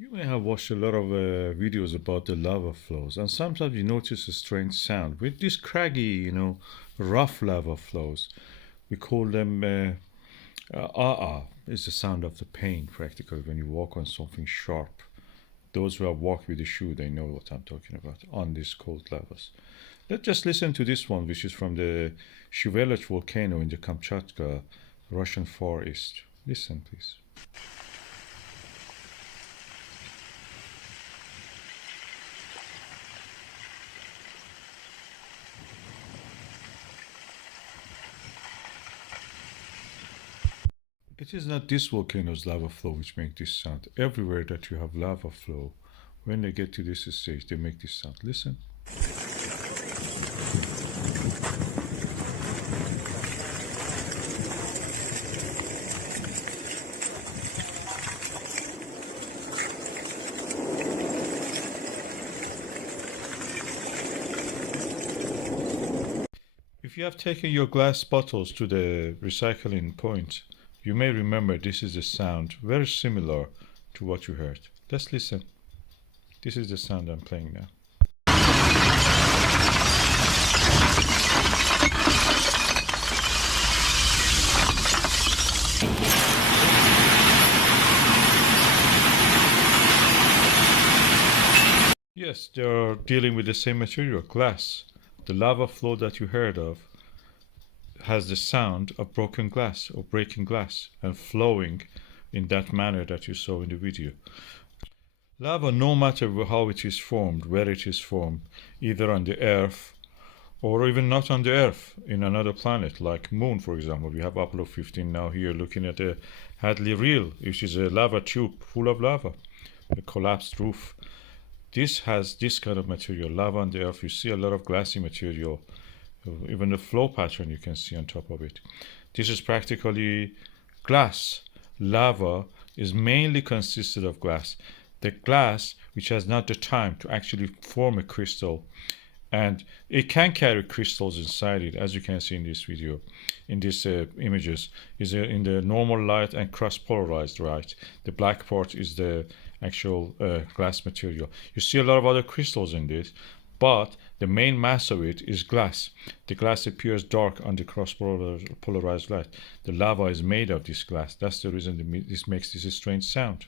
You may have watched a lot of videos about the lava flows, and sometimes you notice a strange sound with these craggy, rough lava flows. We call them ah. It's the sound of the pain, practically, when you walk on something sharp. Those who have walked with a shoe, they know what I'm talking about on these cold lavas. Let's just listen to this one, which is from the Shivelech volcano in the Kamchatka, Russian Far East. Listen, please. It is not this volcano's lava flow which make this sound. Everywhere that you have lava flow, when they get to this stage, they make this sound. Listen. If you have taken your glass bottles to the recycling point, you may remember this is a sound very similar to what you heard. Let's listen. This is the sound I'm playing now. Yes, they are dealing with the same material, glass. The lava flow that you heard of has the sound of broken glass or breaking glass and flowing in that manner that you saw in the video. Lava, no matter how it is formed, where it is formed, either on the earth or even not on the earth, in another planet like moon, for example. We have Apollo 15 now here looking at the Hadley Reel, which is a lava tube full of lava, a collapsed roof. This has this kind of material, lava on the earth. You see a lot of glassy material, even the flow pattern you can see on top of it. This is practically glass. Lava is mainly consisted of glass. The glass which has not the time to actually form a crystal, and it can carry crystals inside it, as you can see in this video, in these images, is in the normal light and cross-polarized light. The black part is the actual glass material. You see a lot of other crystals in this, but the main mass of it is glass. The glass appears dark on the cross-polarized light. The lava is made of this glass. That's the reason this makes this strange sound.